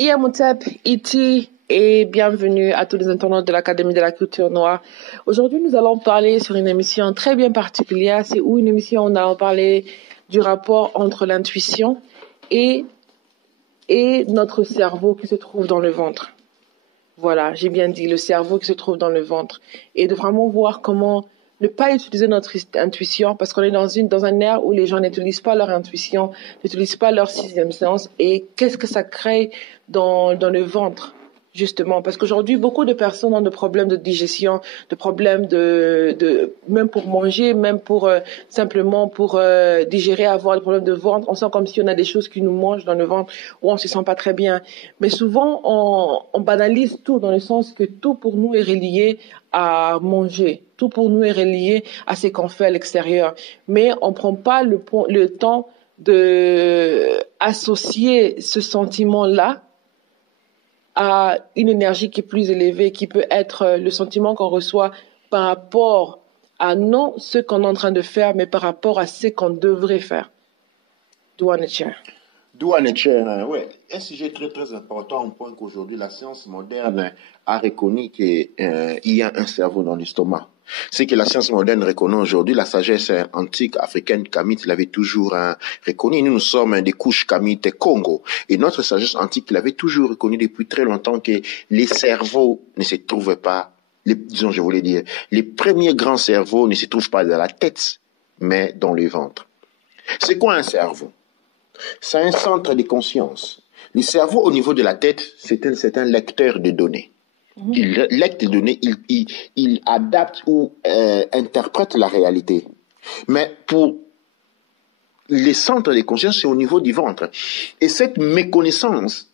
Iamutep, Iti, et bienvenue à tous les internautes de l'Académie de la culture noire. Aujourd'hui, nous allons parler sur une émission très bien particulière. C'est une émission où on a parlé du rapport entre l'intuition et notre cerveau qui se trouve dans le ventre. Voilà, j'ai bien dit, le cerveau qui se trouve dans le ventre. Et de vraiment voir comment ne pas utiliser notre intuition, parce qu'on est dans un ère où les gens n'utilisent pas leur intuition, n'utilisent pas leur sixième sens. Et qu'est-ce que ça crée dans le ventre, justement? Parce qu'aujourd'hui, beaucoup de personnes ont des problèmes de digestion, des problèmes même pour manger, même pour simplement pour digérer, avoir des problèmes de ventre. On sent comme si on a des choses qui nous mangent dans le ventre, ou on se sent pas très bien. Mais souvent, on banalise tout, dans le sens que tout pour nous est relié à manger. Tout pour nous est relié à ce qu'on fait à l'extérieur. Mais on prend pas le temps de associer ce sentiment-là à une énergie qui est plus élevée, qui peut être le sentiment qu'on reçoit par rapport à non ce qu'on est en train de faire, mais par rapport à ce qu'on devrait faire. Douane Cher. Douane Cher, oui. Un sujet très très important, au point qu'aujourd'hui la science moderne a reconnu qu'il y a un cerveau dans l'estomac. C'est que la science moderne reconnaît aujourd'hui, la sagesse antique africaine kamite l'avait toujours reconnu. Nous sommes des couches kamites Congo. Et notre sagesse antique l'avait toujours reconnu depuis très longtemps que les cerveaux ne se trouvent pas, disons je voulais dire, les premiers grands cerveaux ne se trouvent pas dans la tête, mais dans le ventre. C'est quoi un cerveau? C'est un centre de conscience. Le cerveau au niveau de la tête, c'est un lecteur de données. Il lecte les données, il adapte ou interprète la réalité. Mais pour les centres de conscience, c'est au niveau du ventre. Et cette méconnaissance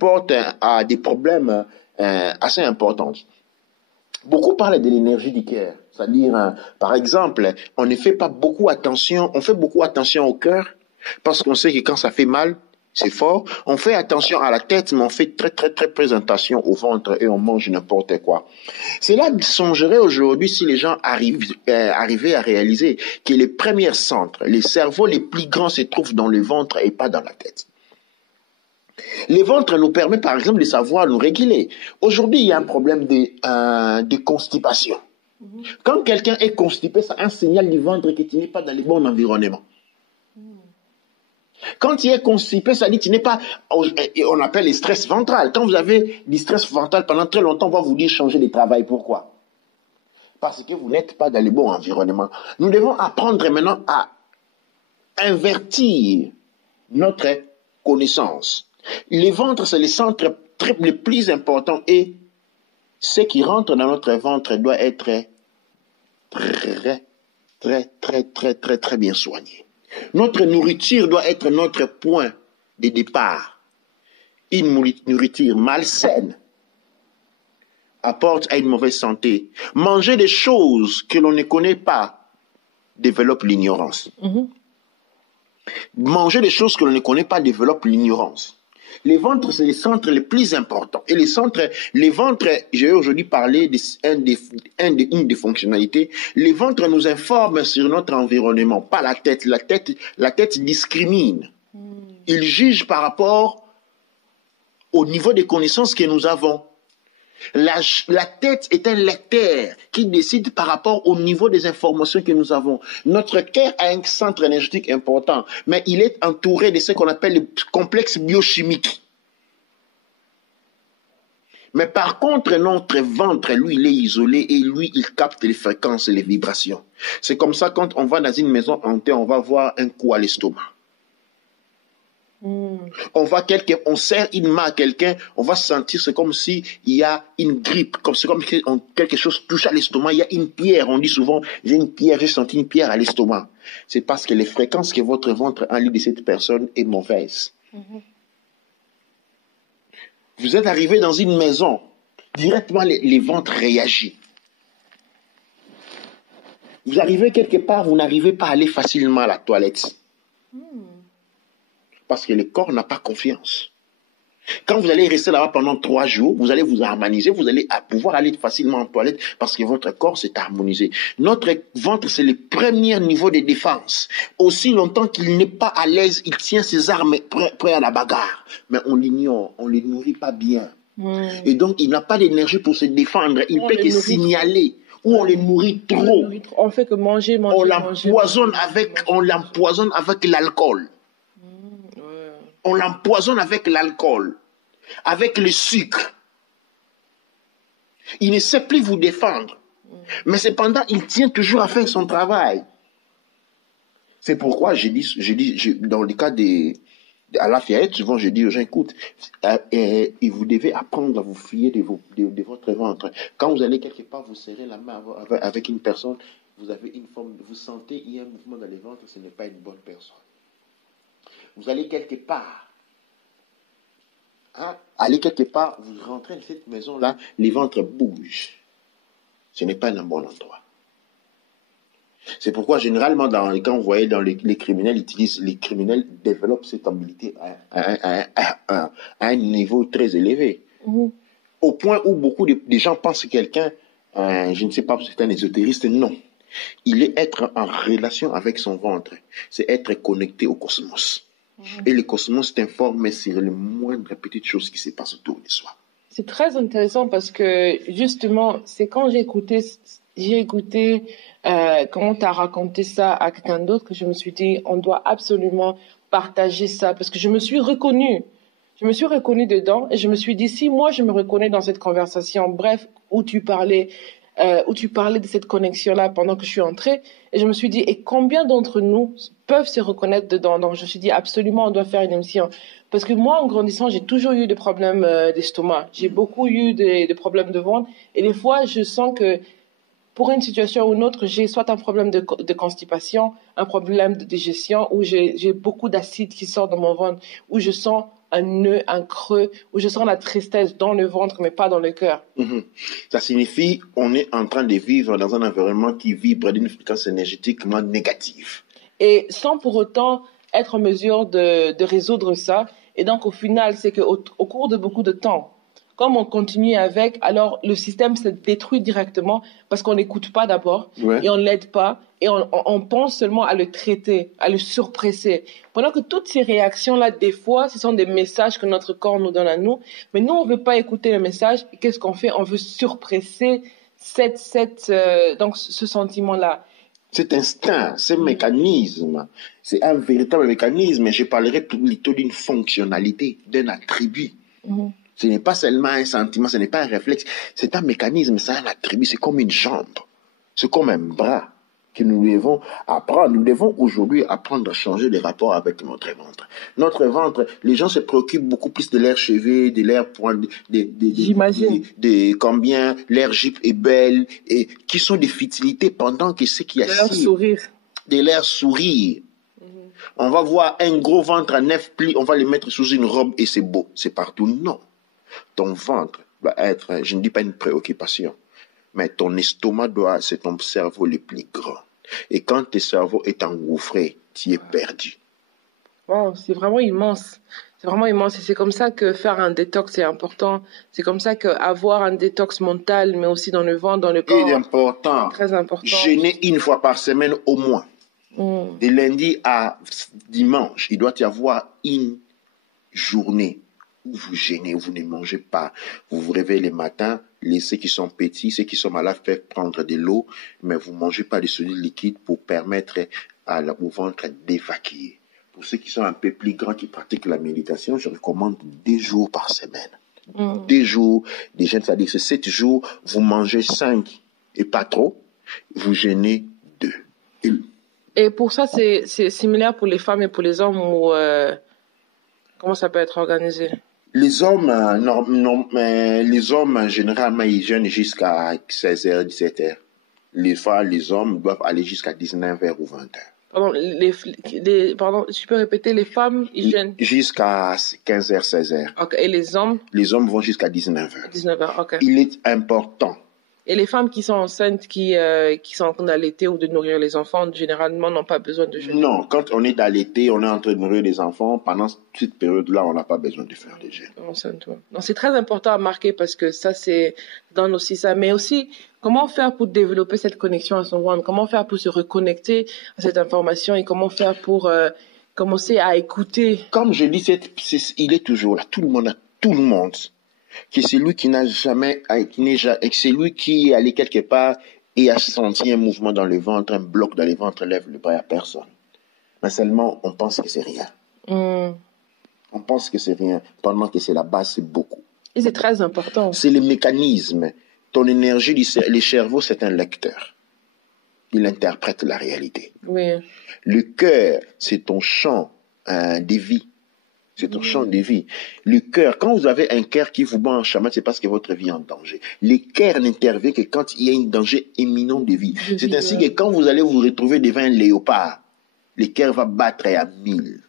porte à des problèmes assez importants. Beaucoup parlent de l'énergie du cœur. C'est-à-dire, par exemple, on ne fait pas beaucoup attention, on fait beaucoup attention au cœur, parce qu'on sait que quand ça fait mal, c'est fort. On fait attention à la tête, mais on fait très, très, très attention au ventre et on mange n'importe quoi. Cela songerait aujourd'hui si les gens arrivaient à réaliser que les premiers centres, les cerveaux les plus grands se trouvent dans le ventre et pas dans la tête. Le ventre nous permet, par exemple, de savoir nous réguler. Aujourd'hui, il y a un problème de constipation. Quand quelqu'un est constipé, c'est un signal du ventre que tu n'es pas dans le bon environnement. Quand tu es constipé, ça dit que tu n'es pas, on appelle le stress ventral. Quand vous avez du stress ventral pendant très longtemps, on va vous dire changer de travail. Pourquoi? Parce que vous n'êtes pas dans le bon environnement. Nous devons apprendre maintenant à invertir notre connaissance. Le ventre, c'est le centre le plus important et ce qui rentre dans notre ventre doit être très bien soigné. Notre nourriture doit être notre point de départ. Une nourriture malsaine apporte à une mauvaise santé. Manger des choses que l'on ne connaît pas développe l'ignorance. Manger des choses que l'on ne connaît pas développe l'ignorance. Les ventres, c'est les centres les plus importants. Et les ventres, j'ai aujourd'hui parlé d'une des fonctionnalités. Les ventres nous informent sur notre environnement, pas la tête. La tête discrimine. Il juge par rapport au niveau des connaissances que nous avons. La tête est un lecteur qui décide par rapport au niveau des informations que nous avons. Notre cœur a un centre énergétique important, mais il est entouré de ce qu'on appelle le complexe biochimique. Mais par contre, notre ventre, lui, il est isolé et lui, il capte les fréquences et les vibrations. C'est comme ça, quand on va dans une maison hantée, on va voir un coup à l'estomac. On serre une main à quelqu'un, on va sentir, c'est comme s'il y a une grippe, c'est comme si quelque chose touche à l'estomac, il y a une pierre, on dit souvent, j'ai senti une pierre à l'estomac. C'est parce que les fréquences que votre ventre a de cette personne est mauvaise. Vous êtes arrivé dans une maison, directement les ventres réagissent. Vous arrivez quelque part, vous n'arrivez pas à aller facilement à la toilette. Parce que le corps n'a pas confiance. Quand vous allez rester là-bas pendant 3 jours, vous allez vous harmoniser, vous allez pouvoir aller facilement en toilette parce que votre corps s'est harmonisé. Notre ventre, c'est le premier niveau de défense. Aussi longtemps qu'il n'est pas à l'aise, il tient ses armes prêts à la bagarre. Mais on l'ignore, on ne les nourrit pas bien. Et donc, il n'a pas d'énergie pour se défendre. Il peut que signaler. Ou on les nourrit trop. On fait que manger. On l'empoisonne avec l'alcool. On l'empoisonne avec l'alcool, avec le sucre. Il ne sait plus vous défendre. Mais cependant, il tient toujours à faire son travail. C'est pourquoi j'ai dit, dans le cas à la Lafayette, souvent je dis aux gens, écoute, vous devez apprendre à vous fier de votre ventre. Quand vous allez quelque part, vous serrez la main avec une personne, vous avez une forme, vous sentez, il y a un mouvement dans le ventre, ce n'est pas une bonne personne. Vous allez quelque part, allez quelque part, vous rentrez dans cette maison-là, les ventres bougent. Ce n'est pas un bon endroit. C'est pourquoi, généralement, quand vous voyez dans les criminels, les criminels développent cette habilité à un niveau très élevé. Au point où beaucoup de gens pensent que quelqu'un, je ne sais pas si c'est un ésotériste, non. Il est être en relation avec son ventre. C'est être connecté au cosmos. Et le cosmos t'informe sur les moindres petites choses qui se passent autour de soi. C'est très intéressant parce que, justement, c'est quand j'ai écouté comment tu as raconté ça à quelqu'un d'autre que je me suis dit, on doit absolument partager ça parce que je me suis reconnue. Je me suis reconnue dedans et je me suis dit, si moi je me reconnais dans cette conversation, bref, où tu parlais de cette connexion-là pendant que je suis entrée, et je me suis dit, et combien d'entre nous peuvent se reconnaître dedans? Donc je me suis dit, absolument, on doit faire une émission. Parce que moi, en grandissant, j'ai toujours eu des problèmes d'estomac. J'ai beaucoup eu des problèmes de ventre. Et des fois, je sens que pour une situation ou une autre, j'ai soit un problème de constipation, un problème de digestion, où j'ai beaucoup d'acide qui sort de mon ventre, où je sens un nœud, un creux, où je sens la tristesse dans le ventre, mais pas dans le cœur. Ça signifie qu'on est en train de vivre dans un environnement qui vibre d'une fréquence énergétiquement négative. Et sans pour autant être en mesure de résoudre ça. Et donc, au final, c'est qu'au cours de beaucoup de temps, comme on continue avec, alors le système se détruit directement parce qu'on n'écoute pas d'abord et on ne l'aide pas et on pense seulement à le traiter, à le surpresser. Pendant que toutes ces réactions-là, des fois, ce sont des messages que notre corps nous donne à nous, mais nous, on ne veut pas écouter le message. Qu'est-ce qu'on fait? On veut surpresser donc ce sentiment-là. Cet instinct, ce mécanisme, c'est un véritable mécanisme, et je parlerai plutôt d'une fonctionnalité, d'un attribut. Ce n'est pas seulement un sentiment, ce n'est pas un réflexe, c'est un mécanisme, c'est un attribut, c'est comme une jambe, c'est comme un bras que nous devons apprendre. Nous devons aujourd'hui apprendre à changer les rapports avec notre ventre. Notre ventre, les gens se préoccupent beaucoup plus de l'air chevet, de l'air point, de combien l'air jupe est belle, et qui sont des futilités pendant que ce qui assure de l'air sourire. On va voir un gros ventre à 9 plis, on va le mettre sous une robe et c'est beau. C'est partout. Non. Ton ventre doit être, je ne dis pas une préoccupation, mais ton estomac c'est ton cerveau le plus grand. Et quand ton cerveau est engouffré, tu es perdu. Wow, c'est vraiment immense. C'est vraiment immense. Et c'est comme ça que faire un détox est important. C'est comme ça qu'avoir un détox mental, mais aussi dans le ventre, dans le corps. C'est important. Très important. Jeûner une fois par semaine au moins. De lundi à dimanche, il doit y avoir une journée où vous jeûnez, où vous ne mangez pas. Vous vous réveillez le matin, ceux qui sont petits, ceux qui sont malades, faites prendre de l'eau, mais vous ne mangez pas de solides liquides pour permettre au ventre d'évacuer. Pour ceux qui sont un peu plus grands, qui pratiquent la méditation, je recommande 2 jours par semaine. 2 jours de jeûne, c'est-à-dire que 7 jours, vous mangez 5 et pas trop, vous jeûnez 2. Et pour ça, c'est similaire pour les femmes et pour les hommes ou comment ça peut être organisé? Les hommes, généralement, ils jeûnent jusqu'à 16h, 17h. Les hommes doivent aller jusqu'à 19h ou 20h. Pardon, tu peux répéter, les femmes, ils jeûnent jusqu'à 15h, 16h. Okay. Et les hommes? Les hommes vont jusqu'à 19h. 19h, ok. Il est important Et les femmes qui sont enceintes, qui sont en train d'allaiter ou de nourrir les enfants, généralement n'ont pas besoin de jeûner. Non, quand on est d'allaiter, on est en train de nourrir les enfants, pendant cette période-là, on n'a pas besoin de faire des jeûnes. Enceinte, ouais. Donc c'est très important à marquer parce que ça, c'est donne aussi ça. Mais aussi, comment faire pour développer cette connexion à son ventre? Comment faire pour se reconnecter à cette information et comment faire pour commencer à écouter? Comme je dis, il est toujours là. Tout le monde. Que c'est lui qui n'a jamais, c'est lui qui est allé quelque part et a senti un mouvement dans le ventre, un bloc dans le ventre, lève le bras à personne. Mais seulement, on pense que c'est rien. On pense que c'est rien, pendant que c'est la base, c'est beaucoup. Et c'est très important. C'est le mécanisme. Ton énergie, le cerveau, c'est un lecteur. Il interprète la réalité. Oui. Le cœur, c'est ton champ de vie. C'est ton champ de vie. Le cœur, quand vous avez un cœur qui vous bat en chemin, c'est parce que votre vie est en danger. Le cœur n'intervient que quand il y a un danger imminent de vie. C'est ainsi que quand vous allez vous retrouver devant un léopard, le cœur va battre à 1000.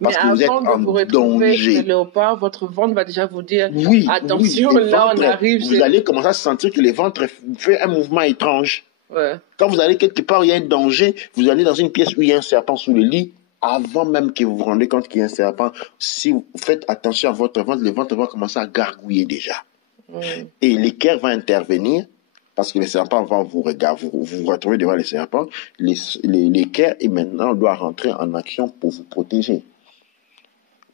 Parce que vous êtes en danger. Le léopard, votre ventre va déjà vous dire attention, là on arrive. Vous allez commencer à sentir que le ventre fait un mouvement étrange. Ouais. Quand vous allez quelque part, il y a un danger, vous allez dans une pièce où il y a un serpent sous le lit. Avant même que vous vous rendez compte qu'il y a un serpent, si vous faites attention à votre ventre, le ventre va commencer à gargouiller déjà. Et le cœur va intervenir, parce que le serpent va vous regarder, vous retrouvez devant le serpent, le cœur et maintenant doit rentrer en action pour vous protéger.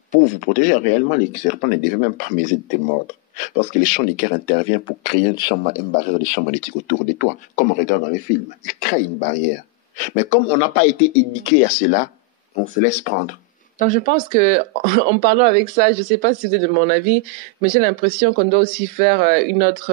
Pour vous protéger, réellement, les serpents ne devaient même pas miser de te mordre. Parce que le champ du cœur intervient pour créer une barrière de champ magnétique autour de toi. Comme on regarde dans les films, il crée une barrière. Mais comme on n'a pas été éduqué à cela, on se laisse prendre. Donc, je pense que, en parlant avec ça, je ne sais pas si c'est de mon avis, mais j'ai l'impression qu'on doit aussi faire une autre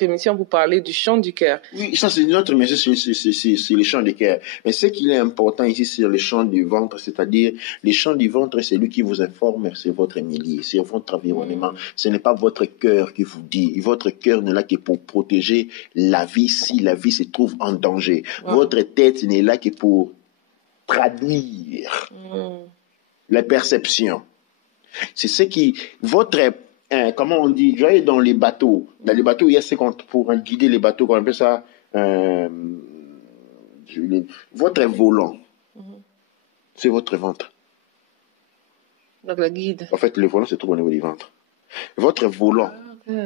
émission pour parler du chant du cœur. Oui, ça c'est une autre émission sur le chant du cœur. Mais ce qui est important ici, c'est le chant du ventre, c'est-à-dire le chant du ventre, c'est lui qui vous informe sur votre milieu, sur votre environnement. Ce n'est pas votre cœur qui vous dit. Votre cœur n'est là que pour protéger la vie si la vie se trouve en danger. Votre tête n'est là que pour traduire la perception. C'est ce qui, comment on dit, voyez dans les bateaux, il y a ce qu'on, pour guider les bateaux, qu'on appelle ça, votre volant, c'est votre ventre. Donc la guide. En fait, le volant se trouve au niveau du ventre. Votre volant,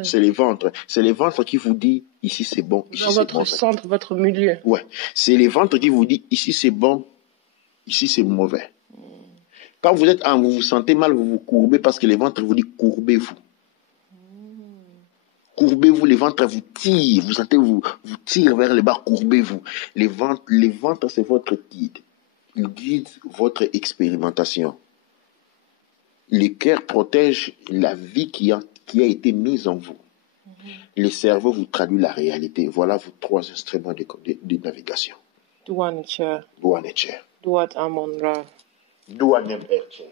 c'est le ventre. C'est le ventre qui vous dit, ici c'est bon, ici c'est bon. Votre centre, votre milieu. Ouais. C'est le ventre qui vous dit, ici c'est bon, ici, c'est mauvais. Quand vous vous sentez mal, vous vous courbez parce que le ventre vous dit courbez-vous. Courbez-vous, le ventre vous tire. Vous sentez, vous tire vers le bas, courbez-vous. Le ventre, c'est votre guide. Il guide votre expérimentation. Le cœur protège la vie qui a été mise en vous. Le cerveau vous traduit la réalité. Voilà vos 3 instruments de navigation. Dua Nature. Dua Nature. Dua Amon Ra. Dua Nem Ercher.